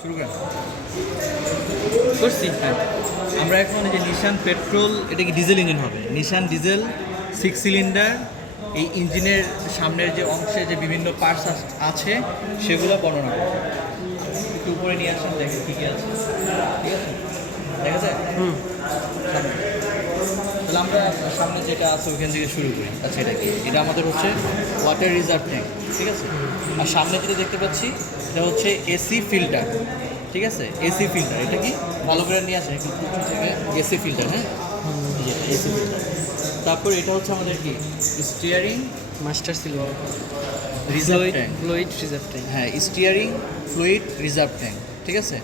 শুরু করেন করছি হ্যাঁ। আমরা এখন এই যে নিশান পেট্রোল এটা কি ডিজেল ইঞ্জিন হবে? নিশান ডিজেল সিক্স সিলিন্ডার এই ইঞ্জিনের সামনের যে অংশে যে বিভিন্ন পার্টস আছে সেগুলো বর্ণনা করব একটু উপরে নিয়ে আসেন দেখেন কী কী আছে। ঠিক আছে? দেখা যায়? হুম। তাহলে আমরা সামনে যেটা আছে ওইখান থেকে শুরু করি। আচ্ছা এটা কি? এটা আমাদের হচ্ছে ওয়াটার রিজার্ভ ট্যাঙ্ক ঠিক আছে? আর সামনে যেটা দেখতে পাচ্ছি এটা হচ্ছে এসি ফিল্টার ঠিক আছে? এসি ফিল্টার এটা কি? ভালো করে নিয়ে থেকে এসি ফিল্টার হ্যাঁ? এসি ফিল্টার তারপর এটা হচ্ছে আমাদের কি? স্টিয়ারিং মাস্টার ছিল reserve tank fluid reserve tank হ্যাঁ স্টিয়ারিং ফ্লুইড রিজার্ভ ট্যাঙ্ক ঠিক আছে?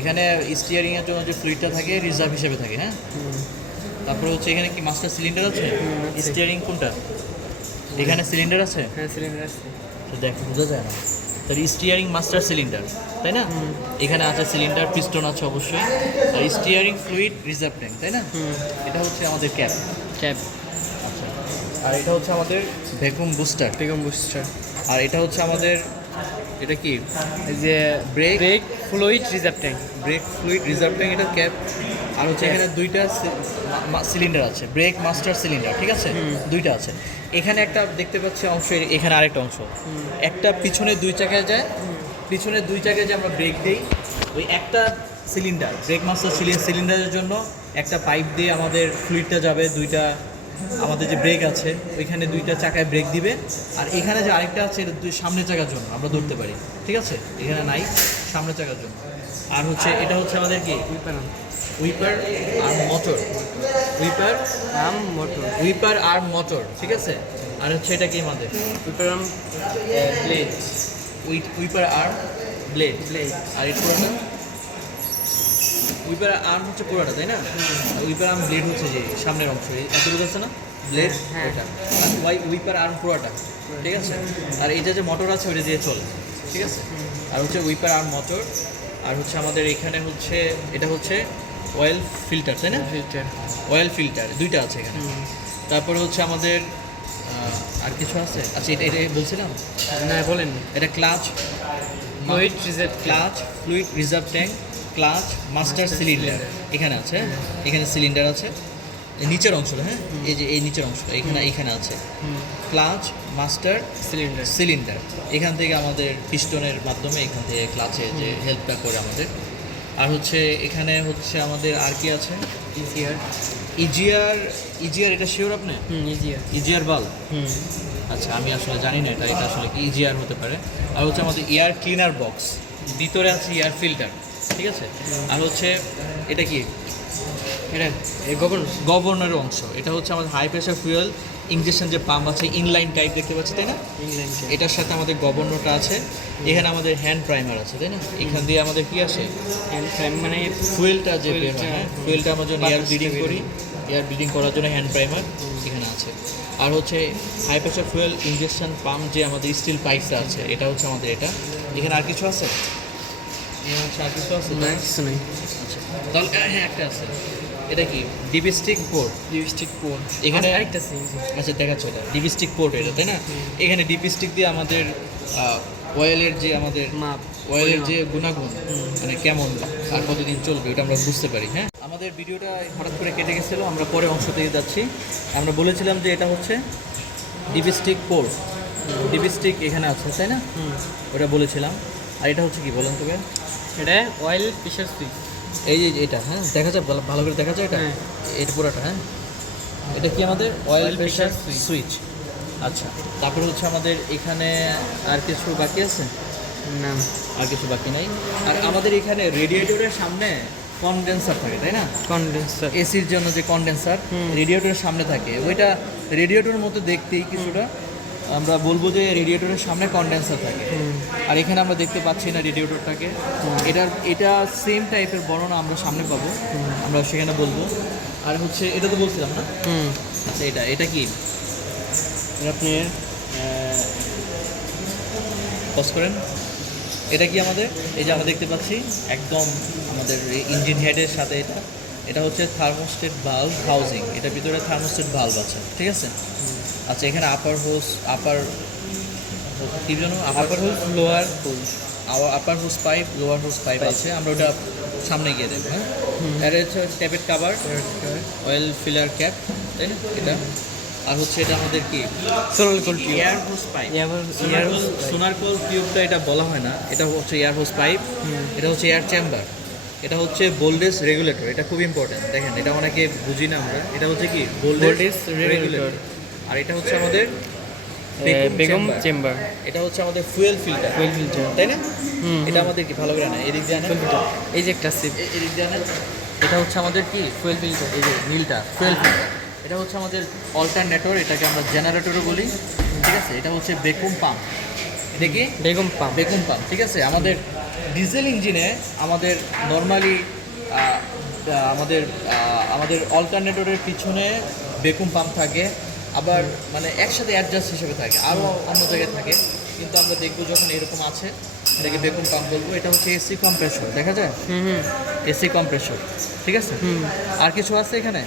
এখানে স্টিয়ারিংয়ের জন্য যে ফ্লুইডটা থাকে রিজার্ভ হিসেবে থাকে হ্যাঁ? তারপরে হচ্ছে এখানে কি মাস্টার সিলিন্ডার আছে? স্টিয়ারিং কোনটা? এখানে সিলিন্ডার আছে? হ্যাঁ সিলিন্ডার আছে। তো দেখ বোঝা যায় না। তার স্টিয়ারিং মাস্টার সিলিন্ডার তাই না? এখানে আছে সিলিন্ডার পিস্টন আছে অবশ্যই। আর স্টিয়ারিং ফ্লুইড রিজার্ভ ট্যাঙ্ক তাই না? এটা হচ্ছে আমাদের ক্যাপ ক্যাব আচ্ছা। আর এটা হচ্ছে আমাদের ভ্যাকুম বুস্টার বেগম বুস্টার আর এটা হচ্ছে আমাদের এটা কি? যে brake brake fluid reserve tank brake fluid reserve tank এটা ক্যাপ আর হচ্ছে এখানে দুইটা সিলিন্ডার আছে। ব্রেক মাস্টার সিলিন্ডার ঠিক আছে? দুইটা আছে। এখানে একটা দেখতে পাচ্ছি অংশ এখানে আরেকটা অংশ। একটা পিছনে দুই চাকায় যায় পিছনে দুই চাকায় যে আমরা ব্রেক দিই ওই একটা সিলিন্ডার ব্রেক মাস্টার সিলিন্ডারের জন্য একটা পাইপ দিয়ে আমাদের ফ্লুইডটা যাবে দুইটা আমাদের যে ব্রেক আছে ওইখানে দুইটা চাকায় ব্রেক দিবে। আর এখানে যে আরেকটা আছে এটা দুই সামনের চাকার জন্য আমরা ধরতে পারি। ঠিক আছে? এখানে নাই সামনের চাকার জন্য। আর হচ্ছে এটা হচ্ছে আমাদের কি? উইপার আর মোটর উইপার আম মোটর উইপার আর মোটর ঠিক আছে? আর হচ্ছে এটা কি আমাদের? উইপার উইপারাম ব্লেড উইপার আর ব্লেড ব্লেড আর এই পুরোটা? উইপার আর্ম হচ্ছে পুরোটা তাই না? উইপার আর্ম ব্লেড হচ্ছে যে সামনের অংশ এই এত বোঝাচ্ছে না? ব্লেড হ্যাঁ। ওইটা আর ওয়াই উইপার আর্ম পুরোটা ঠিক আছে? আর এটা যে মোটর আছে ওইটা দিয়ে চলে ঠিক আছে? আর হচ্ছে উইপার আর্ম মোটর আর হচ্ছে আমাদের এখানে হচ্ছে এটা হচ্ছে অয়েল ফিল্টার তাই না? ফিল্টার অয়েল ফিল্টার দুইটা আছে এখানে। তারপরে হচ্ছে আমাদের আর কিছু আছে? আচ্ছা এটা এটা বলছিলাম? না বলেন এটা clutch fluid reserve clutch fluid reserve tank clutch master cylinder এখানে আছে এখানে সিলিন্ডার আছে। নিচের অংশটা হ্যাঁ? এই যে এই নিচের অংশটা এখানে এখানে আছে। ক্লাচ মাস্টার সিলিন্ডার সিলিন্ডার এখান থেকে আমাদের পিস্টনের মাধ্যমে এখান থেকে ক্লাচে যে হেল্পটা করে আমাদের। আর হচ্ছে এখানে হচ্ছে আমাদের আর কি আছে? ইজিয়ার ইজিআর ইজিআর এটা শিওর আপনি? হুম ইজিয়ার ইজিআর বাল? হুম। আচ্ছা আমি আসলে জানি না এটা এটা আসলে কি ইজিআর হতে পারে। আর হচ্ছে আমাদের এয়ার ক্লিনার বক্স ভিতরে আছে এয়ার ফিল্টার ঠিক আছে? আর হচ্ছে এটা কি? এটা গভর্নর গভর্নরের অংশ এটা হচ্ছে আমাদের হাই প্রেশার ফুয়েল ইঞ্জেকশন যে পাম্প আছে ইনলাইন টাইপ দেখতে পাচ্ছি তাই না? ইংল্যান্ড এটার সাথে আমাদের গভর্নরটা আছে এখানে আমাদের হ্যান্ড প্রাইমার আছে তাই না? এখান দিয়ে আমাদের কি আসে? মানে ফুয়েলটা যে বের হয় ফুয়েলটা, হ্যাঁ আমরা যখন এয়ার ব্লিডিং করি এয়ার ব্লিডিং করার জন্য হ্যান্ড প্রাইমার এখানে আছে। আর হচ্ছে high pressure fuel injection pump যে আমাদের স্টিল পাইপটা আছে এটা হচ্ছে আমাদের এটা। এখানে আর কিছু আছে? এখানে আর কিছু আছে? না কিছু নেই। আচ্ছা। তাহলে হ্যাঁ একটা আছে। এটা কি? ডিবিস্টিক পোর্ট লিপস্টিক পোর এখানে আরেকটা আছে। আচ্ছা দেখাচ্ছে এটা। ডিপিস্টিক পোর্ট এটা তাই না? এখানে ডিপিস্টিক দিয়ে আমাদের অয়েলের যে আমাদের মাপ অয়েলের যে গুণাগুণ মানে কেমন আর কতদিন চলবে ওটা আমরা বুঝতে পারি হ্যাঁ? আমাদের ভিডিওটা হঠাৎ করে কেটে গেছিল আমরা পরে অংশ থেকে যাচ্ছি। আমরা বলেছিলাম যে এটা হচ্ছে ডিপিস্টিক পোর্ট ডিপিস্টিক এখানে আছে তাই না? ওটা বলেছিলাম। আর এটা হচ্ছে কি বলেন তোকে এটা অয়েল প্রেশার সুইচ এই যে এটা হ্যাঁ দেখা যায় ভালো- করে দেখা যায় এটা। হ্যাঁ। এটা পুরোটা হ্যাঁ। এটা কি আমাদের? অয়েল প্রেশার সুইচ আচ্ছা তারপরে হচ্ছে আমাদের এখানে আর কিছু বাকি আছে? না। আর কিছু বাকি নাই। আর আমাদের এখানে রেডিয়েটরের সামনে কনডেন্সার থাকে তাই না? কনডেন্সার এসির জন্য যে কনডেন্সার। রেডিয়েটরের সামনে থাকে। ওইটা রেডিয়েটরের মতো দেখতেই কিছুটা আমরা বলব যে রেডিয়েটরের সামনে কনডেন্সার থাকে। আর এখানে আমরা দেখতে পাচ্ছি না রেডিয়েটরটাকে এটার এটা সেম টাইপের বর্ণনা আমরা সামনে পাবো। আমরা সেখানে বলব। আর হচ্ছে এটা তো বলছিলাম না? আচ্ছা এটা এটা কি? আপনি পজ করেন। এটা কি আমাদের? এই যে আমরা দেখতে পাচ্ছি একদম আমাদের ইঞ্জিন হেডের সাথে এটা। এটা হচ্ছে থার্মোস্টেট ভালভ হাউজিং এটার ভিতরে থার্মোস্টেট ভালভ আছে ঠিক আছে? আচ্ছা এখানে আপার হোস আপার কি যেন? Upper hose lower hose upper hose pipe lower hose pipe. আছে। আমরা ওটা সামনে গিয়ে দেবো হ্যাঁ? এটা হচ্ছে tappet cover oil filler cap তাই না? এটা। আর হচ্ছে এটা আমাদের কি? Solar coil air hose pipe air hose সোনার কোল টিউবটা এটা বলা হয় না। এটা হচ্ছে এয়ার হোস পাইপ এটা হচ্ছে এয়ার চেম্বার এটা হচ্ছে বোল্ডেস রেগুলেটর এটা খুব ইম্পর্টেন্ট দেখেন এটা অনেকে বুঝি না আমরা। এটা হচ্ছে কি? Regulator. রেগুলেটর আর এটা হচ্ছে আমাদের বেগম চেম্বার। এটা হচ্ছে আমাদের ফুয়েল ফিল্টার। Fuel filter. তাই না? এটা আমাদের কি ভালো করে না এদিক দিয়ে এই যে একটা সিপ। এদিক দিয়ে এটা হচ্ছে আমাদের কি? ফুয়েল ফিল্টার এই যে নীলটা ফুয়েল ফিল্টার। এটা হচ্ছে আমাদের অল্টারনেটর এটাকে আমরা জেনারেটরও বলি। ঠিক আছে? এটা হচ্ছে বেকুম পাম্প। এটা কি? বেগম পাম্প। বেকুম পাম্প ঠিক আছে? আমাদের ডিজেল ইঞ্জিনে আমাদের নর্মালি আমাদের আমাদের অল্টারনেটরের পিছনে বেকুম পাম্প থাকে। আবার মানে একসাথে অ্যাডজাস্ট হিসেবে থাকে আরও অন্য জায়গায় থাকে। কিন্তু আমরা দেখব যখন এরকম আছে এটাকে বেকুম পাম্প বলব এটা হচ্ছে এসি কম্প্রেসর দেখা যায়? হুম হুম। এসি কম্প্রেসর ঠিক আছে? হুম। আর কিছু আছে এখানে?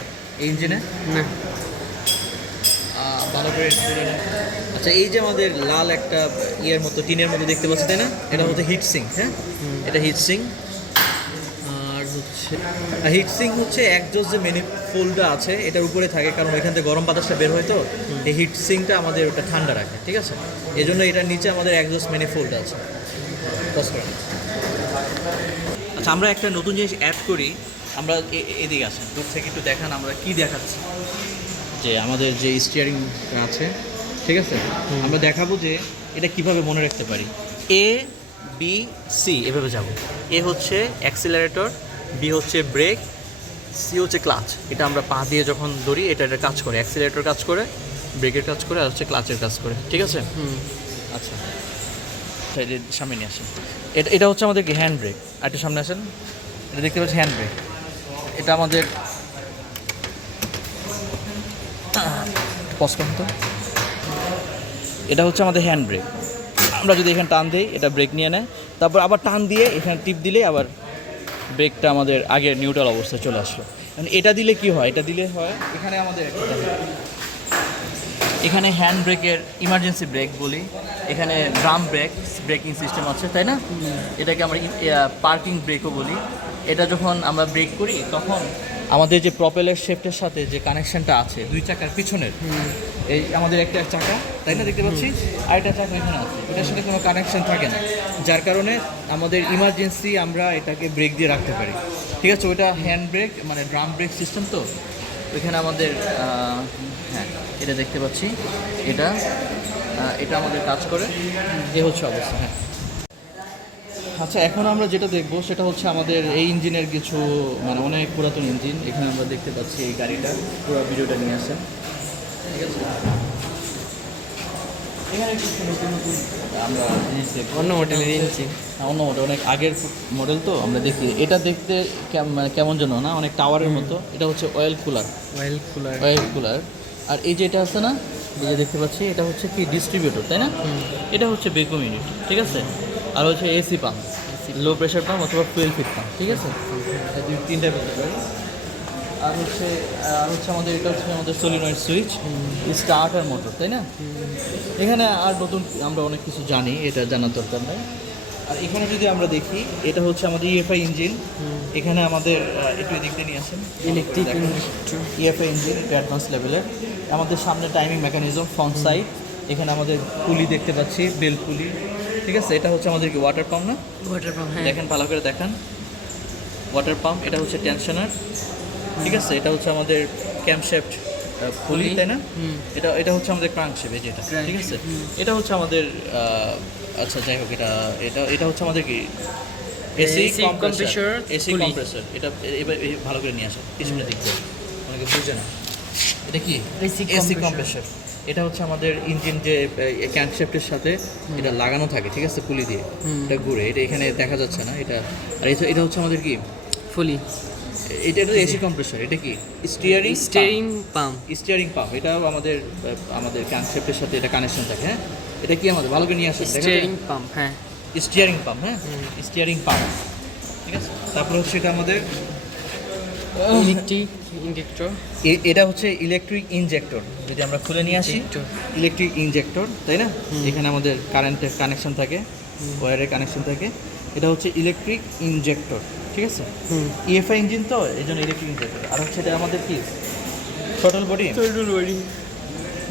ইঞ্জিনে না। ভালো করে। আচ্ছা এই যে আমাদের লাল একটা ইয়ের মতো টিনের মতো দেখতে পাচ্ছি তাই না? এটা হচ্ছে হিট সিং হ্যাঁ এটা হিট সিং হিট সিং হচ্ছে একজোস যে মেনিফোল্ডটা আছে এটার উপরে থাকে কারণ এখান থেকে গরম বাতাসটা বের হয় তো। এই হিট সিংটা আমাদের ওটা ঠান্ডা রাখে ঠিক আছে? এই জন্য এটার নিচে আমাদের একজোস মেনিফোল্ড আছে। আচ্ছা আমরা একটা নতুন জিনিস অ্যাড করি। আমরা এদিকে আসেন দূর থেকে একটু দেখান আমরা কি দেখাচ্ছি। যে আমাদের যে স্টিয়ারিং আছে ঠিক আছে? আমরা দেখাবো যে এটা কীভাবে মনে রাখতে পারি। এ বি সি এভাবে যাব। এ হচ্ছে অ্যাক্সিলারেটর বি হচ্ছে ব্রেক সি হচ্ছে ক্লাচ এটা আমরা পা দিয়ে যখন ধরি এটা এটা কাজ করে অ্যাক্সিলারেটর কাজ করে ব্রেকের কাজ করে আর হচ্ছে ক্লাচের কাজ করে ঠিক আছে? আচ্ছা। আচ্ছা, সামনে নিয়ে আসেন। এটা এটা হচ্ছে আমাদের হ্যান্ড ব্রেক আর একটু সামনে আসেন। এটা দেখতে পাচ্ছি হ্যান্ড ব্রেক এটা আমাদের পজ করুন তো। এটা হচ্ছে আমাদের হ্যান্ড ব্রেক আমরা যদি এখানে টান দিই এটা ব্রেক নিয়ে নেয়। তারপর আবার টান দিয়ে এখানে টিপ দিলে আবার ব্রেকটা আমাদের আগের নিউট্রাল অবস্থায় চলে আসলো। মানে এটা দিলে কি হয়? এটা দিলে হয় এখানে আমাদের এখানে হ্যান্ড ব্রেকের ইমার্জেন্সি ব্রেক বলি। এখানে ড্রাম ব্রেক ব্রেকিং সিস্টেম আছে তাই না? এটাকে আমরা পার্কিং ব্রেকও বলি। এটা যখন আমরা ব্রেক করি তখন আমাদের যে প্রপেলার শেফটের সাথে যে কানেকশনটা আছে দুই চাকার পিছনের এই আমাদের একটা চাকা তাই না দেখতে পাচ্ছি? আর একটা চাকা এখানে আছে এটার সাথে কোনো কানেকশন থাকে না। যার কারণে আমাদের ইমার্জেন্সি আমরা এটাকে ব্রেক দিয়ে রাখতে পারি। ঠিক আছে ওইটা হ্যান্ড ব্রেক মানে ড্রাম ব্রেক সিস্টেম তো? ওইখানে আমাদের হ্যাঁ এটা দেখতে পাচ্ছি। এটা এটা আমাদের কাজ করে। এ হচ্ছে অবস্থা হ্যাঁ। আচ্ছা এখন আমরা যেটা দেখব সেটা হচ্ছে আমাদের এই ইঞ্জিনের কিছু মানে অনেক পুরাতন ইঞ্জিন। এখানে আমরা দেখতে পাচ্ছি এই গাড়িটা। পুরো ভিডিওটা নিয়ে আসেন। ঠিক আছে? এখানে কিছু নতুন নতুন আমরা জিনিস অন্য ইঞ্জিন। হ্যাঁ, অন্য মডেল অনেক আগের মডেল তো আমরা দেখি। এটা দেখতে মানে কেমন যেন না অনেক টাওয়ারের মতো। এটা হচ্ছে oil cooler oil cooler oil cooler আর এই যে এটা আছে না এই যে দেখতে পাচ্ছি এটা হচ্ছে কি ডিস্ট্রিবিউটর তাই না? এটা হচ্ছে বেকুম ইউনিট ঠিক আছে? আর হচ্ছে AC pump low pressure pump অথবা ফুয়েল ফিট পাম্প ঠিক আছে? তিনটা আর হচ্ছে আর হচ্ছে আমাদের এটা হচ্ছে আমাদের সোলিনয়েড সুইচ স্টার্টার মোটর তাই না? এখানে আর নতুন আমরা অনেক কিছু জানি এটা জানার দরকার নেই। আর এখানে যদি আমরা দেখি এটা হচ্ছে আমাদের ইএফআই ইঞ্জিন এখানে আমাদের একটু এদিক দিয়ে নিয়ে আসেন। ইলেকট্রিক। ইএফআই ইঞ্জিন এটা অ্যাডভান্স লেভেলের আমাদের সামনে টাইমিং মেকানিজম ফ্রন্ট সাইড এখানে আমাদের পুলি দেখতে পাচ্ছি বেল পুলি ঠিক আছে? এটা হচ্ছে আমাদের কি ওয়াটার পাম্প না? ওয়াটার পাম্প হ্যাঁ। দেখেন ভালো করে দেখান। ওয়াটার পাম্প এটা হচ্ছে টেনশনার ঠিক আছে? এটা হচ্ছে আমাদের ক্যাম্পশেফট পুলি। তাই না? এটা এটা হচ্ছে আমাদের ক্রাঙ্কশেপ এই যেটা ঠিক আছে? এটা হচ্ছে আমাদের আচ্ছা যাই হোক এটা এটা এটা হচ্ছে আমাদের কি? AC compressor AC. কম্প্রেসর এটা এবার ভালো করে নিয়ে আসো পিছনে দিয়ে অনেকে বুঝে না। এটা কি? এসি। কম্প্রেসর এটা হচ্ছে আমাদের ইঞ্জিন যে ক্যাম্পশেফটের সাথে এটা লাগানো থাকে ঠিক আছে? পুলি দিয়ে। এটা ঘুরে এটা এখানে দেখা যাচ্ছে না এটা আর এটা এটা হচ্ছে আমাদের কি? ফুলি। এটা এটা এসি কম্প্রেসর এটা কি? Steering steering pump steering pump এটাও আমাদের আমাদের ক্যানসেপ্টের সাথে এটা কানেকশন থাকে হ্যাঁ? এটা কি আমাদের? ভালো করে নিয়ে আসে স্টিয়ারিং পাম্প হ্যাঁ। স্টিয়ারিং পাম্প হ্যাঁ? স্টিয়ারিং পাম্প ঠিক আছে? তারপর হচ্ছে এটা আমাদের ইলেকট্রিক এটা হচ্ছে ইলেকট্রিক ইনজেক্টর যদি আমরা খুলে নিয়ে আসি। ইলেকট্রিক ইনজেক্টর তাই না? এখানে আমাদের কারেন্টের কানেকশন থাকে ওয়ারের কানেকশন থাকে। এটা হচ্ছে ইলেকট্রিক ইনজেক্টর ঠিক আছে? ইএফআই ইঞ্জিন তো এই জন্য ইলেকট্রিক ইনজেক্টর। আর হচ্ছে এটা আমাদের কি? থটল বডি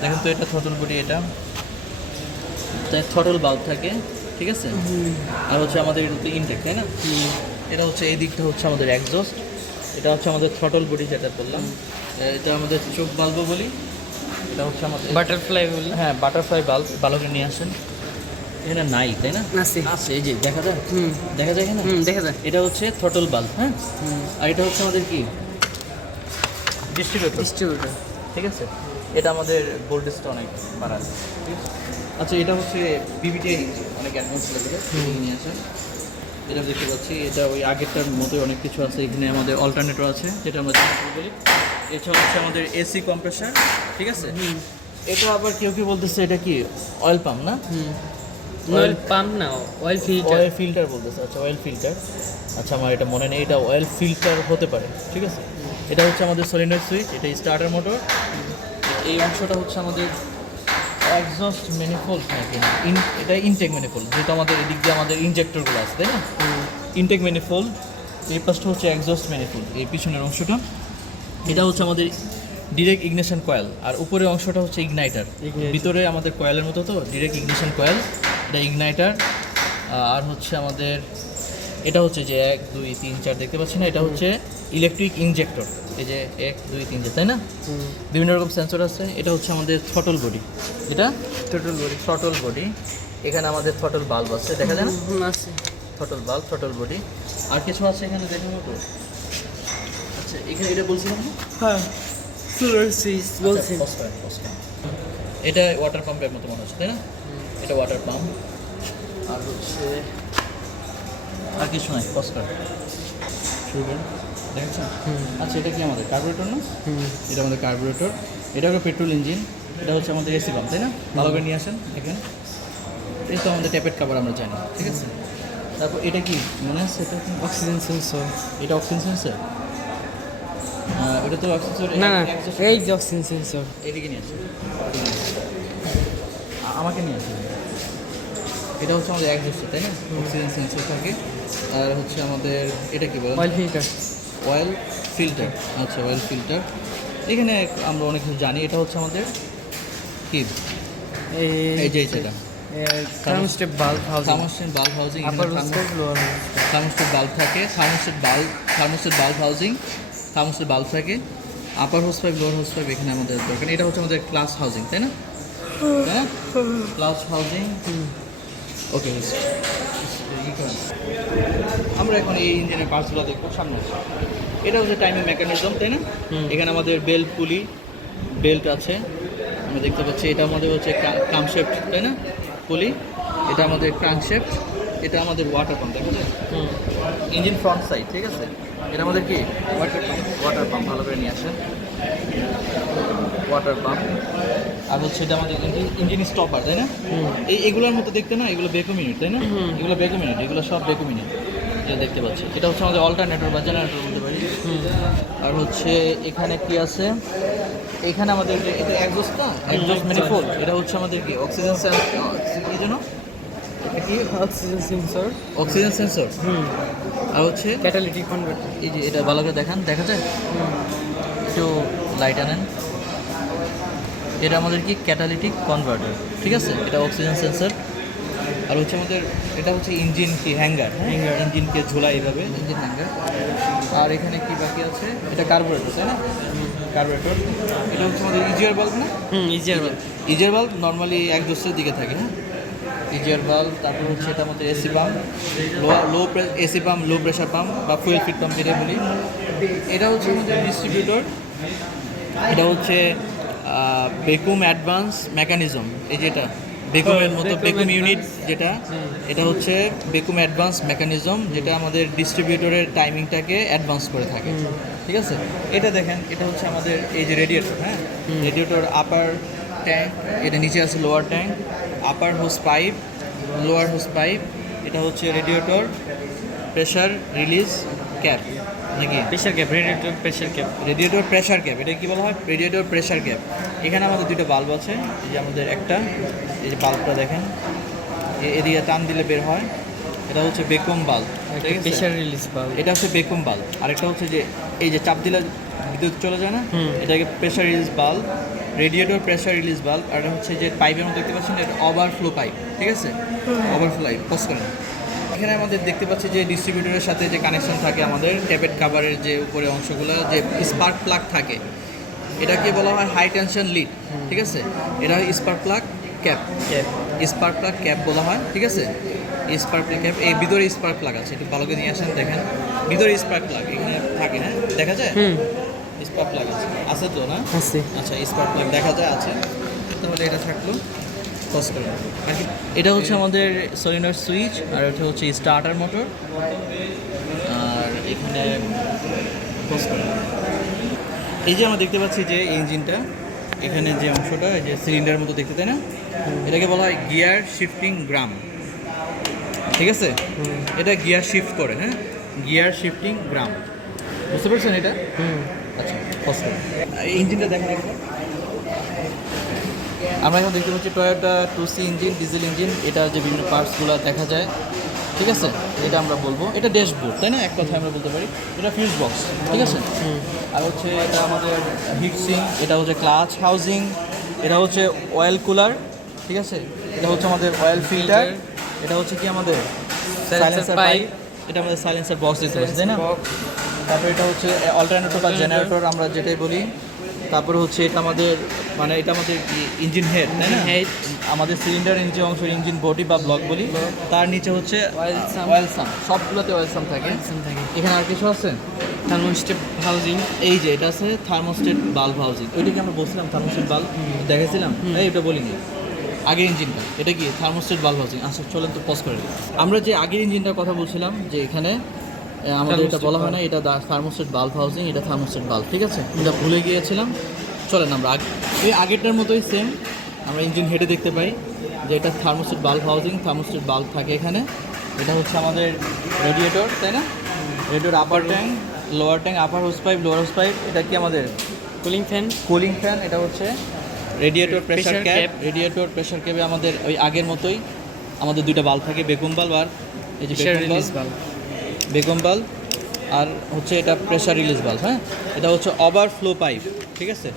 দেখেন তো এটা থটল বডি এটা। তাই থটল বাল্ব থাকে ঠিক আছে? আর হচ্ছে আমাদের ইনটেক তাই না? এটা হচ্ছে এই দিকটা হচ্ছে আমাদের এক্সস্ট এটা হচ্ছে আমাদের থ্রটল বডি যেটা বললাম। এটা আমাদের চোখ বাল্বও বলি। এটা হচ্ছে আমাদের বাটারফ্লাই বলি। হ্যাঁ বাটারফ্লাই বাল্ব ভালো করে নিয়ে আসেন। এখানে নাই তাই না? আছে। আছে এই যে দেখা যায়? হুম। দেখা যায় এখানে? হুম দেখা যায়। এটা হচ্ছে থ্রটল বাল্ব হ্যাঁ? হুম। আর এটা হচ্ছে আমাদের কি? ডিস্ট্রিবিউটর ডিস্ট্রিবিউটার ঠিক আছে? এটা আমাদের ভোল্টেজটা অনেক বাড়ায়? আচ্ছা এটা হচ্ছে বিবিটি অনেক অ্যাডভান্স লেভেলের নিয়ে আসে এটা দেখতে পাচ্ছি এটা ওই আগেরটার মতোই অনেক কিছু আছে। এখানে আমাদের অল্টারনেটর আছে যেটা আমরা বলি এছাড়া হচ্ছে আমাদের এসি কম্প্রেসার ঠিক আছে? এটা আবার কেউ কেউ বলতেছে এটা কি অয়েল পাম্প না? অয়েল পাম্প না অয়েল ফিল্টার অয়েল ফিল্টার বলতেছে আচ্ছা অয়েল ফিল্টার আচ্ছা আমার এটা মনে নেই এটা অয়েল ফিল্টার হতে পারে ঠিক আছে? এটা হচ্ছে আমাদের সিলিন্ডার সুইচ এটা স্টার্টার মোটর এই অংশটা হচ্ছে আমাদের এক্সস্ট ম্যানিফোল্ড নাকি ইন এটা ইনটেক ম্যানিফোল্ড যেহেতু আমাদের এদিক দিয়ে আমাদের ইনজেক্টরগুলো আছে তাই না? ইনটেক ম্যানিফোল্ড এই পাশটা হচ্ছে এক্সস্ট ম্যানিফোল্ড এই পিছনের অংশটা। এটা হচ্ছে আমাদের ডিরেক্ট ইগনিশন কয়েল আর উপরের অংশটা হচ্ছে ইগনাইটার ভিতরে আমাদের কয়েলের মতো তো ডিরেক্ট ইগনিশন কয়েল এটা ইগনাইটার আর হচ্ছে আমাদের এটা হচ্ছে যে এক দুই তিন চার দেখতে পাচ্ছি না? এটা হচ্ছে ইলেকট্রিক ইনজেক্টর এই যে এক দুই তিন চার তাই না? বিভিন্ন রকম সেন্সর আছে। এটা হচ্ছে আমাদের থটল বডি এটা? টোটাল বডি থটল বডি এখানে আমাদের থটল বাল্ব আছে দেখা যায় না? আছে। থটল বাল্ব থটল বডি আর কিছু আছে এখানে দেখার মতো আচ্ছা এখানে এটা বলছিলাম না? হ্যাঁ। সোলার সুইচ আচ্ছা, Phosphor, phosphor। এটা ওয়াটার পাম্পের মতো মনে হচ্ছে তাই না? এটা ওয়াটার পাম্প আর হচ্ছে আর কিছু নাই শুরু দেখেছেন? আচ্ছা এটা কি আমাদের কার্বোরেটর না? এটা আমাদের কার্বোরেটর এটা হলো পেট্রোল ইঞ্জিন এটা হচ্ছে আমাদের এসি পাম্প তাই না? ভালো করে নিয়ে আসেন এখানে। এই তো আমাদের ট্যাপেট খাবার আমরা জানি ঠিক আছে? তারপর এটা কি? মনে আছে এটা? অক্সিজেন সেন্সর এটা অক্সিজেন সেন্সর এটা তো অক্সিজেন না না এই যে অক্সিজেন সেন্সর এদিকে নিয়ে আসুন। আমাকে নিয়ে আসুন। এটা হচ্ছে আমাদের একজস্ট তাই না? অক্সিজেন সেন্সর থাকে। আর হচ্ছে আমাদের এটা কি বলেন? অয়েল ফিল্টার অয়েল ফিল্টার আচ্ছা অয়েল ফিল্টার এখানে আমরা অনেক কিছু জানি এটা হচ্ছে আমাদের কি? এই যে thermostat bulb thermostat bulb housing thermostat bulb থাকে thermostat bulb thermostat bulb housing thermostat bulb থাকে। Upper hose pipe lower hose pipe এখানে আমাদের দরকার। এটা হচ্ছে আমাদের ক্লাস হাউজিং তাই না? তাই না? ক্লাস হাউজিং ওকে আমরা এখন এই ইঞ্জিনের পার্টসগুলো দেখব সামনে। এটা হচ্ছে টাইমিং মেকানিজম তাই না। এখানে আমাদের বেল্ট পুলি বেল্ট আছে। আমরা দেখতে পাচ্ছি এটা আমাদের হচ্ছে কামশেফট তাই না? পুলি এটা আমাদের ক্রাঙ্কশেফট এটা আমাদের ওয়াটার পাম্প দেখা যায় ইঞ্জিন ফ্রন্ট সাইড ঠিক আছে? এটা আমাদের কি? ওয়াটার পাম্প ওয়াটার পাম্প ভালো করে নিয়ে আসেন। ওয়াটার পাম্প আর হচ্ছে এটা আমাদের ইঞ্জিন স্টপার তাই না? এই এগুলোর মতো দেখতে না এগুলো বেকো মিনিট তাই না? এগুলো বেকো মিনিট এগুলো সব বেকো মিনিট। যেটা দেখতে পাচ্ছি। এটা হচ্ছে আমাদের অল্টারনেটর বা জেনারেটর বলতে পারি। আর হচ্ছে এখানে কি আছে? এখানে আমাদের এটা একজস্ট না? একজস্ট ম্যানিফোল্ড এটা হচ্ছে আমাদের কি অক্সিজেন কি জন্য এটা কি? অক্সিজেন সেন্সর অক্সিজেন সেন্সর আর হচ্ছে ক্যাটালিটিক কনভার্টার এই যে এটা ভালো করে দেখান দেখা যায়? একটু লাইট আনেন। এটা আমাদের কি ক্যাটালিটিক কনভার্টার ঠিক আছে? এটা অক্সিজেন সেন্সার আর হচ্ছে আমাদের এটা হচ্ছে ইঞ্জিন কি হ্যাঙ্গার হ্যাঙ্গার ইঞ্জিনকে ঝোলা এইভাবে। ইঞ্জিন হ্যাঙ্গার আর এখানে কি বাকি আছে? এটা কার্বোরেটর তাই না? কার্বোরেটর এটা হচ্ছে আমাদের ইজিয়ার বাল্ব না? হুম ইজিয়ার ইজিয়ার বাল্ব নর্মালি এক দোষের দিকে থাকে হ্যাঁ? ইজিয়ার বাল্ব তারপর হচ্ছে এটা আমাদের AC pump low low AC pump low pressure pump বা ফুয়েল ফিট পাম্প যেটা বলি। এটা হচ্ছে আমাদের ডিস্ট্রিবিউটর এটা হচ্ছে বেকুম অ্যাডভান্স মেকানিজম এই যেটা বেকুমের মতো বেকুম ইউনিট যেটা এটা হচ্ছে বেকুম অ্যাডভান্স মেকানিজম যেটা আমাদের ডিস্ট্রিবিউটরের টাইমিংটাকে অ্যাডভান্স করে থাকে। ঠিক আছে? এটা দেখেন এটা হচ্ছে আমাদের এই যে রেডিয়েটর হ্যাঁ। রেডিয়েটর আপার ট্যাঙ্ক এটা নিচে আছে lower tank upper hose pipe lower hose pipe এটা হচ্ছে রেডিয়েটর প্রেশার রিলিজ ক্যাপ নাকি pressure cap radiator pressure cap radiator pressure cap এটা কি বলা হয়? রেডিয়েটর প্রেশার ক্যাপ এখানে আমাদের দুটো বাল্ব আছে এই যে আমাদের একটা এই যে বাল্বটা দেখেন। এদিকে টান দিলে বের হয়। এটা হচ্ছে বেকম বাল ঠিক প্রেশার রিলিজ বাল্ব। এটা হচ্ছে বেকম বাল আরেকটা হচ্ছে যে এই যে চাপ দিলে বিদ্যুৎ চলে যায় না? এটাকে pressure release bulb radiator pressure release bulb. আর হচ্ছে যে পাইপের মধ্যে দেখতে পাচ্ছেন এটা ওভারফ্লো পাইপ ঠিক আছে? ওভারফ্লো পাইপ পজ করেন। এখানে আমাদের দেখতে পাচ্ছি যে ডিস্ট্রিবিউটরের সাথে যে কানেকশন থাকে আমাদের ট্যাবেট কাভারের যে উপরে অংশগুলো যে স্পার্ক প্লাগ থাকে এটাকে বলা হয় হাই টেনশন লিড ঠিক আছে? এটা হয় spark plug cap cap spark plug cap বলা হয় ঠিক আছে? স্পার্ক প্লাগ ক্যাপ এই ভিতরে স্পার্ক প্লাগ আছে একটু ভালো করে নিয়ে আসেন দেখেন। ভিতরে স্পার্ক প্লাগ এখানে থাকে না? দেখা যায়? স্পার্ক প্লাগ আছে। আছে তো না? আছে। আচ্ছা স্পার্ক প্লাগ দেখা যায় আছে। তাহলে এটা থাকল। পজ করে আর কি- এটা হচ্ছে আমাদের সলিনয়েড সুইচ আর এটা হচ্ছে স্টার্টার মোটর আর এখানে পজ করে এই যে আমরা দেখতে পাচ্ছি যে ইঞ্জিনটা এখানে যে অংশটা এই যে সিলিন্ডারের মতো দেখতে তাই না? এটাকে বলা হয় গিয়ার শিফটিং গ্রাম ঠিক আছে? এটা গিয়ার শিফট করে হ্যাঁ? গিয়ার শিফটিং গ্রাম বুঝতে পারছেন এটা? আচ্ছা ইঞ্জিনটা দেখেন একবার আমরা এখন দেখতে পাচ্ছি Toyota two C engine diesel engine এটা যে বিভিন্ন পার্টসগুলো দেখা যায় ঠিক আছে? এটা আমরা বলব। এটা ড্যাশবোর্ড তাই না? এক কথায় আমরা বলতে পারি। এটা ফিউজ বক্স ঠিক আছে? আর হচ্ছে এটা আমাদের হিটসিং এটা হচ্ছে ক্লাচ হাউজিং এটা হচ্ছে অয়েল কুলার ঠিক আছে? এটা হচ্ছে আমাদের অয়েল ফিল্টার এটা হচ্ছে কি আমাদের? সাইলেন্সার পাইপ এটা আমাদের সাইলেন্সার বক্স পাচ্ছি তাই না? তারপরে এটা হচ্ছে অল্টারনেটর বা জেনারেটর আমরা যেটাই বলি তারপরে হচ্ছে এটা আমাদের মানে এটা আমাদের ইঞ্জিন হেড তাই না. আমাদের সিলিন্ডার ইঞ্জিন অংশ ইঞ্জিন বডি বা ব্লক বলি তার নিচে হচ্ছে. অয়েল সাম সবগুলোতে অয়েল সাম থাকে। থাকে। এখানে আর কিছু আছে? থার্মোস্টেট হাউজিং এই যে এটা আছে থার্মোস্টেট বাল্ব হাউজিং ওইটাকে আমরা বলছিলাম থার্মোস্টেট বাল্ব দেখেছিলাম এই এটা বলিনি। আগের ইঞ্জিনটা এটা কি? থার্মোস্টেট বাল্ব হাউজিং আচ্ছা চলেন তো পজ করে আমরা যে আগের ইঞ্জিনটার কথা বলছিলাম যে এখানে আমাদের এটা বলা হয় না এটা থার্মোস্টেট বাল্ব হাউজিং এটা থার্মোস্টেট বাল্ব ঠিক আছে? এটা ভুলে গিয়েছিলাম। চলেন আমরা আগে এই আগেরটার মতোই সেম আমরা ইঞ্জিন হেডে দেখতে পাই যে এটা thermostat bulb housing thermostat bulb থাকে এখানে। এটা হচ্ছে আমাদের রেডিয়েটর তাই না? Radiator upper tank lower tank upper hose pipe lower hose pipe এটা কি আমাদের? কুলিং ফ্যান কুলিং ফ্যান এটা হচ্ছে radiator pressure Pressure cap radiator pressure ক্যাপে আমাদের ওই আগের মতোই আমাদের দুইটা বাল্ব থাকে বেকুম বাল্ব আর এই যে প্রেশার বাল্ব বেগম বাল্ব আর হচ্ছে এটা প্রেসার রিলিজ বাল্ব হ্যাঁ? এটা হচ্ছে ওভারফ্লো পাইপ ঠিক আছে?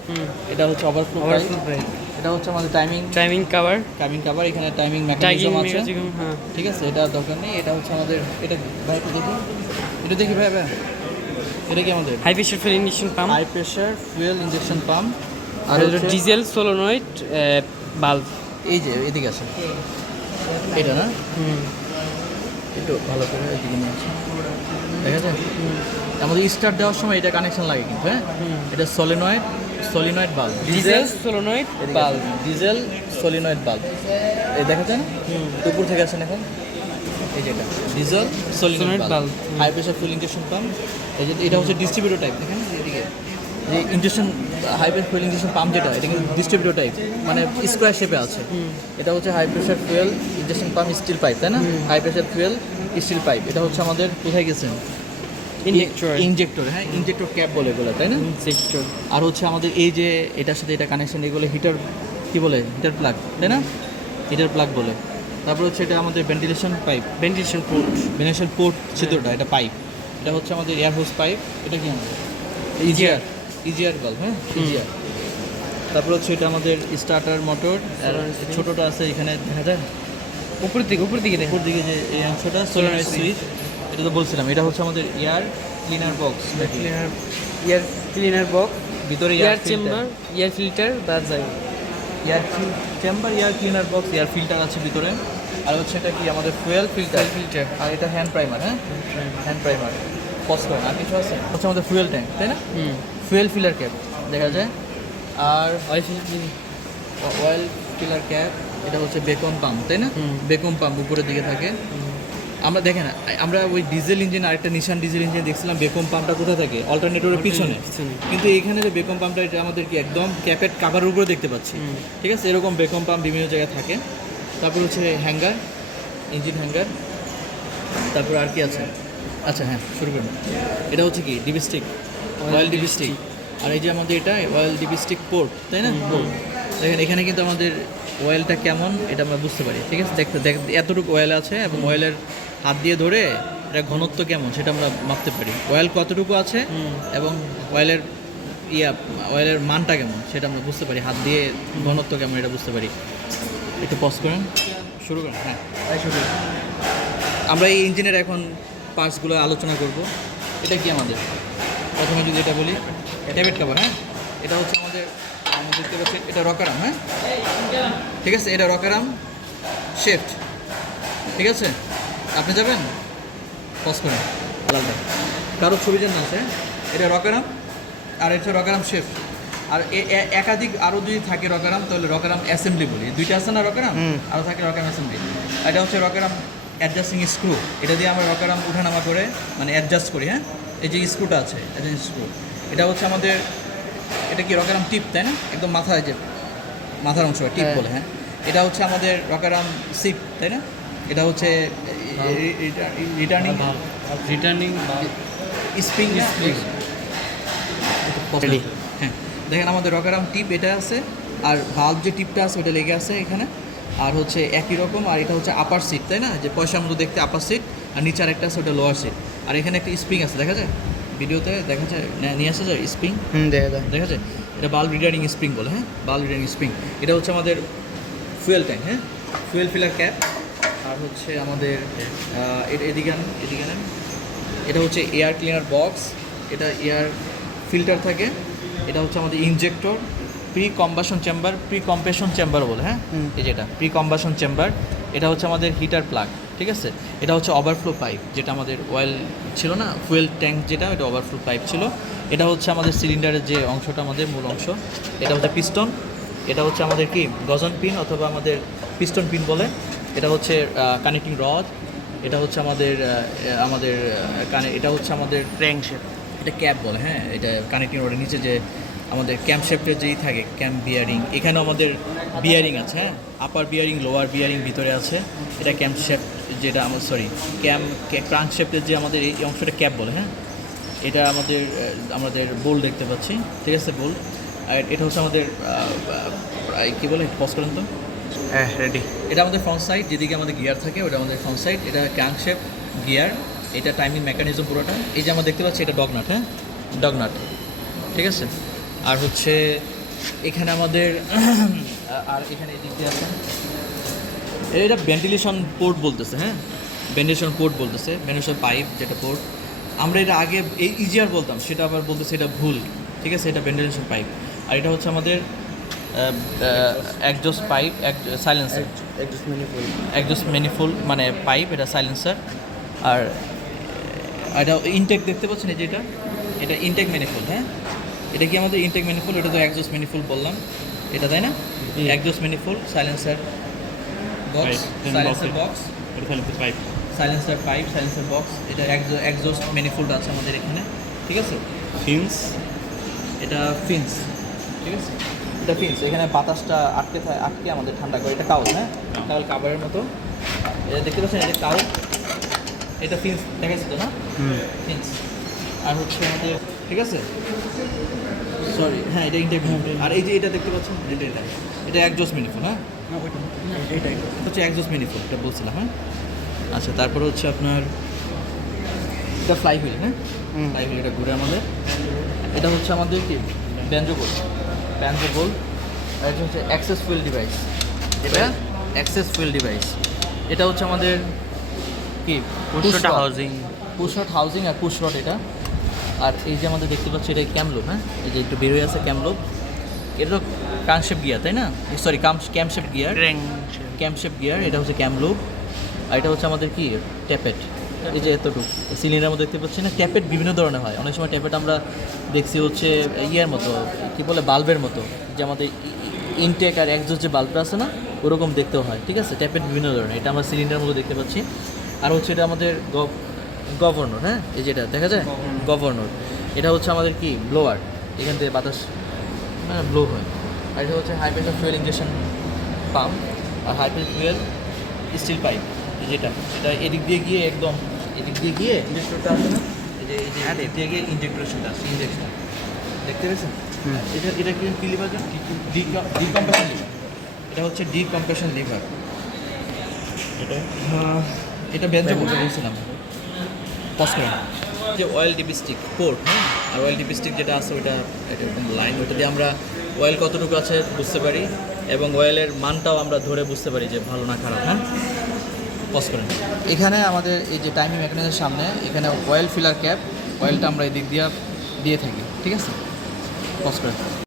এটা হচ্ছে ওভারফ্লো পাইপ ওভারফ্লো পাইপ এটা হচ্ছে আমাদের timing timing cover timing cover এখানে টাইমিং মেকানিজম আছে। হ্যাঁ। ঠিক আছে এটা দরকার নেই। এটা হচ্ছে আমাদের এটা ভাই একটু দেখি। এটা দেখি ভাই ভাই। এটা কি আমাদের? High pressure fuel injection pump high pressure fuel injection pump আর হলো হচ্ছে ডিজেল সোলোনয়েড বাল্ব এই যে এদিকে আছে এটা না? হুম। একটু ভালো করে এদিকে নিয়ে আসি দেখা যায় আমাদের স্টার্ট দেওয়ার সময় এটা কানেকশন লাগে কিন্তু হ্যাঁ? এটা solenoid solenoid bulb diesel সোলোনয়েড bulb diesel solenoid bulb এই দেখা যায় না হুম। থেকে আসেন এখন। এই যেটা diesel solenoid bulb high pressure fuel injection pump এই যে এটা হচ্ছে ডিস্ট্রিবিউটর টাইপ দেখেন? এদিকে। যে injection high pressure fuel injection pump যেটা এটা কিন্তু ডিস্ট্রিবিউটর টাইপ মানে স্কোয়ার শেপে আছে। এটা হচ্ছে high pressure fuel injection pump steel pipe তাই না? High pressure fuel steel pipe এটা হচ্ছে আমাদের কোথায় গেছেন? ইনজেক্টর ইনজেক্টর হ্যাঁ ইনজেক্টর ক্যাপ বলে এগুলো তাই না? ইনজেক্টর আর হচ্ছে আমাদের এই যে এটার সাথে এটা কানেকশন এগুলো হিটার কি বলে? হিটার প্লাগ তাই না? হিটার প্লাগ বলে। তারপর হচ্ছে এটা আমাদের ventilation pipe ventilation port ventilation port ছিদ্রটা এটা পাইপ এটা হচ্ছে আমাদের এয়ার হোস পাইপ এটা কি আমাদের? ইজিয়ার ইজিয়ার বাল্ব হ্যাঁ ইজিয়ার তারপর হচ্ছে এটা আমাদের স্টার্টার মোটর আর ছোটোটা আছে এখানে দেখা যায়? উপর দিকে উপর দিকে উপর দিকে যে এই অংশটা সোলার। সুইচ এটা তো বলছিলাম এটা হচ্ছে আমাদের air cleaner box cleaner air cleaner box ভিতরে ইয়ার চেম্বার ইয়ার ফিল্টার বা যাই air chamber air cleaner box air filter আছে ভিতরে। আর হচ্ছে এটা কি আমাদের ফুয়েল ফিল্টার ফিল্টার আর এটা হ্যান্ড প্রাইমার হ্যাঁ? হ্যান্ড প্রাইমার পজ আর কিছু আছে? হচ্ছে আমাদের ফুয়েল ট্যাঙ্ক তাই না? হুম। ফুয়েল ফিলার ক্যাপ দেখা যায়। আর অয়েল ফিলার ক্যাপ এটা হচ্ছে বেকম পাম্প তাই না। বেকম পাম্প উপরের দিকে থাকে। আমরা দেখেন আমরা ওই ডিজেল ইঞ্জিন আরেকটা নিশান ডিজেল ইঞ্জিন দেখছিলাম বেকম পাম্পটা কোথায় থাকে? অল্টারনেটরের পিছনে। কিন্তু এইখানে যে বেকম পাম্পটা এটা আমাদের কি একদম ক্যাপেট কাভারের উপরে দেখতে পাচ্ছি। ঠিক আছে? এরকম বেকম পাম্প বিভিন্ন জায়গায় থাকে। তারপর হচ্ছে হ্যাঙ্গার ইঞ্জিন হ্যাঙ্গার। তারপর আর কি আছে? আচ্ছা হ্যাঁ শুরু করুন। এটা হচ্ছে কি? ডিবিস্টিক। অয়েল ডিবিস্টিক। আর এই যে আমাদের এটা অয়েল ডিবিস্টিক পোর্ট তাই না? দেখেন এখানে কিন্তু আমাদের অয়েলটা কেমন এটা আমরা বুঝতে পারি ঠিক আছে? দেখতে দেখ এতটুকু অয়েল আছে এবং অয়েলের হাত দিয়ে ধরে এটা ঘনত্ব কেমন সেটা আমরা মাপতে পারি। অয়েল কতটুকু আছে এবং অয়েলের ইয়া অয়েলের মানটা কেমন সেটা আমরা বুঝতে পারি। হাত দিয়ে ঘনত্ব কেমন এটা বুঝতে পারি। একটু পজ করেন। শুরু করেন হ্যাঁ। শুরু। আমরা এই ইঞ্জিনের এখন পার্টসগুলো আলোচনা করব। এটা কি আমাদের? প্রথমে যদি এটা বলি ট্যাবেট কাভার হ্যাঁ? এটা হচ্ছে আমাদের আমরা দেখতে পাচ্ছি এটা রকারাম হ্যাঁ? ঠিক আছে এটা রকেরাম শেফট ঠিক আছে? আপনি যাবেন? পজ করেন লালটা। কারও ছবি জন্য আছে হ্যাঁ? এটা রকারাম আর এটা রকারাম শেফট আর একাধিক আরও যদি থাকে রকারাম তাহলে রকারাম অ্যাসেম্বলি বলি। দুইটা আছে না রকারাম আরও থাকে রকারাম অ্যাসেম্বলি এটা হচ্ছে রকারাম অ্যাডজাস্টিং স্ক্রু এটা দিয়ে আমরা রকারাম উঠানামা করে মানে অ্যাডজাস্ট করি হ্যাঁ? এই যে স্ক্রুটা আছে স্ক্রু এটা হচ্ছে আমাদের এটা কি রকারাম টিপ তাই না? একদম মাথায় যে মাথার অংশ টিপ হ্যাঁ। বলে হ্যাঁ। এটা হচ্ছে আমাদের রকারাম সিপ তাই না? এটা হচ্ছে রিটার্নিং রিটার্নিং স্প্রিং. হ্যাঁ। দেখেন আমাদের রকারাম টিপ এটা আছে আর ভাল্ব যে টিপটা আছে ওটা লেগে আছে এখানে। আর হচ্ছে একই রকম আর এটা হচ্ছে আপার সিট তাই না? যে পয়সা মতো দেখতে আপার সিট আর নিচে আরেকটা আছে ওটা লোয়ার সিট আর এখানে একটা স্প্রিং আছে দেখা যায়? ভিডিওতে দেখা যায় নিয়ে আসা যায় স্প্রিং হুম দেখা যায়। দেখা যায় এটা বাল্ব রিটার্নিং স্প্রিং বলে হ্যাঁ? বাল্ব রিটার্নিং স্প্রিং এটা হচ্ছে আমাদের ফুয়েল ট্যাঙ্ক হ্যাঁ? ফুয়েল ফিলার ক্যাপ আর হচ্ছে আমাদের এদিকে আনেন এদিকে আনেন। এটা হচ্ছে এয়ার ক্লিনার বক্স এটা এয়ার ফিল্টার থাকে। এটা হচ্ছে আমাদের injector pre combustion chamber pre compression chamber বলে হ্যাঁ? এই যেটা প্রি কম্বাসন চেম্বার এটা হচ্ছে আমাদের হিটার প্লাগ ঠিক আছে? এটা হচ্ছে ওভারফ্লো পাইপ যেটা আমাদের অয়েল ছিল না? ফুয়েল ট্যাঙ্ক যেটা এটা ওভারফ্লো পাইপ ছিল। এটা হচ্ছে আমাদের সিলিন্ডারের যে অংশটা আমাদের মূল অংশ। এটা হচ্ছে পিস্টন এটা হচ্ছে আমাদের কি? গজন পিন অথবা আমাদের পিস্টন পিন বলে। এটা হচ্ছে কানেক্টিং রড এটা হচ্ছে আমাদের আমাদের কানে এটা হচ্ছে আমাদের ট্যাঙ্ক এটা ক্যাপ বলে হ্যাঁ? এটা কানেক্টিং রডের নিচে যে আমাদের ক্যাম্প শেফটের যেই থাকে ক্যাম্প বিয়ারিং এখানেও আমাদের বিয়ারিং আছে হ্যাঁ? আপার বিয়ারিং লোয়ার বিয়ারিং ভিতরে আছে। এটা ক্যাম্প শেপ যেটা আমার সরি ক্যাম্প ক্রাঙ্ক শেফটের যে আমাদের এই অংশটা ক্যাপ বলে হ্যাঁ? এটা আমাদের আমাদের বোল দেখতে পাচ্ছি। ঠিক আছে বোল আর এটা হচ্ছে আমাদের কী বলে? পজ করেন তো। হ্যাঁ রেডি এটা আমাদের ফ্রন্ট সাইড যেদিকে আমাদের গিয়ার থাকে ওটা আমাদের ফ্রন্ট সাইড এটা ক্র্যাঙ্কশেপ গিয়ার এটা টাইমিং মেকানিজম পুরোটা। এই যে আমরা দেখতে পাচ্ছি এটা ডগনাট হ্যাঁ? ডগনাট ঠিক আছে? আর হচ্ছে এখানে আমাদের আর এখানে এদিক দিয়ে আছে। এটা ভেন্টিলেশন পোর্ট বলতেছে হ্যাঁ? ভেন্টিলেশন পোর্ট বলতেছে ভেন্টিলেশন পাইপ যেটা পোর্ট আমরা এটা আগে এই ইজিয়ার বলতাম সেটা আবার বলতেছে এটা ভুল ঠিক আছে? এটা ভেন্টিলেশন পাইপ আর এটা হচ্ছে আমাদের একজোস পাইপ এক সাইলেন্সার একজস্ট ম্যানিফোল্ড মানে পাইপ এটা সাইলেন্সার আর এটা ইনটেক দেখতে পাচ্ছেন এই যে এটা? এটা ইনটেক ম্যানিফোল্ড হ্যাঁ? এটা কি আমাদের ইনটেক ম্যানিফোল্ড এটা তো একজোস ম্যানিফোল্ড বললাম। এটা তাই না? Exhaust manifold silencer box silencer box pipe silencer pipe silencer box এটা একজোস্ট ম্যানিফোল্ড আছে আমাদের এখানে। ঠিক আছে? ফিন্স এটা ফিন্স ঠিক আছে? এটা ফিন্স এখানে বাতাসটা আটকে থাকে আটকে আমাদের ঠান্ডা করে। এটা কাউল হ্যাঁ? কাউল কাবারের মতো। এটা দেখতে পাচ্ছেন? এটা কাউল এটা ফিন্স দেখাচ্ছে তো না? ফিন্স আর হচ্ছে আমাদের ঠিক আছে? সরি হ্যাঁ এটা ইন্টেক আর এই যে এটা দেখতে পাচ্ছেন? এটা এটা। এটা একজোস মিনিফুল হ্যাঁ? এটা হচ্ছে একজোস মিনিফুল এটা বলছিলাম হ্যাঁ? আচ্ছা তারপর হচ্ছে আপনার এটা ফ্লাই হুইল হ্যাঁ। ফ্লাই হুইল এটা ঘুরে আমাদের। এটা হচ্ছে আমাদের কি? ব্যঞ্জো বোল ব্যঞ্জো বোল আর এটা হচ্ছে অ্যাক্সেস ফুয়েল ডিভাইস এটা অ্যাক্সেস ফুয়েল ডিভাইস এটা হচ্ছে আমাদের কি? পুষ্টটা হাউজিং পুশরট হাউজিং আর পুশরট এটা। আর এই যে আমাদের দেখতে পাচ্ছি এটা ক্যামলোপ হ্যাঁ? এই যে একটু বেরোয় আছে ক্যামলোপ। এটা তো কাংশেপ গিয়ার তাই না? Sorry cam camshaft gear camshaft gear এটা হচ্ছে ক্যামলুপ। আর এটা হচ্ছে আমাদের কি? ট্যাপেট। এই যে এতটুকু। সিলিন্ডার মধ্যে দেখতে পাচ্ছি না ট্যাপেট বিভিন্ন ধরনের হয়। অনেক সময় ট্যাপেট আমরা দেখছি হচ্ছে ইয়ের মতো কি বলে বাল্বের মতো। যে আমাদের ইনটেক আর একজোস যে বাল্বটা আছে না ওরকম দেখতেও হয়। ঠিক আছে? ট্যাপেট বিভিন্ন ধরনের। এটা আমরা সিলিন্ডার মতো দেখতে পাচ্ছি। আর হচ্ছে এটা আমাদের গভর্নর হ্যাঁ? এই যেটা দেখা যায়? গভর্নর। এটা হচ্ছে আমাদের কি? ব্লোয়ার এখান থেকে বাতাস হ্যাঁ ব্লো হয়। আর এটা হচ্ছে high pressure fuel injection pump আর high pressure fuel steel pipe যেটা এটা এদিক দিয়ে গিয়ে একদম এদিক দিয়ে গিয়ে ইঞ্জেক্টরটা আছে না? এই যে এই যে এদিক দিয়ে গিয়ে ইঞ্জেক্টরের আসছে ইঞ্জেকশন দেখতে পেয়েছেন। এটা এটা কি কি লিভার ডিকম্প্রেশন লিভার এটা হচ্ছে ডি কম্প্রেশন লিভার এটা এটা বেঞ্জো বলতে বলছিলাম। পজ যে অয়েল ডিপিস্টিক পোর্ট হ্যাঁ? আর অয়েল ডিপিস্টিক যেটা আছে ওইটা এরকম লাইন ওইটা দিয়ে আমরা অয়েল কতটুকু আছে বুঝতে পারি এবং অয়েলের মানটাও আমরা ধরে বুঝতে পারি যে ভালো না খারাপ হ্যাঁ? পজ করেন। এখানে আমাদের এই যে টাইমিং মেকানিজের সামনে এখানে অয়েল ফিলার ক্যাপ অয়েলটা আমরা এই দিক দিয়ে দিয়ে থাকি ঠিক আছে? পজ করেন।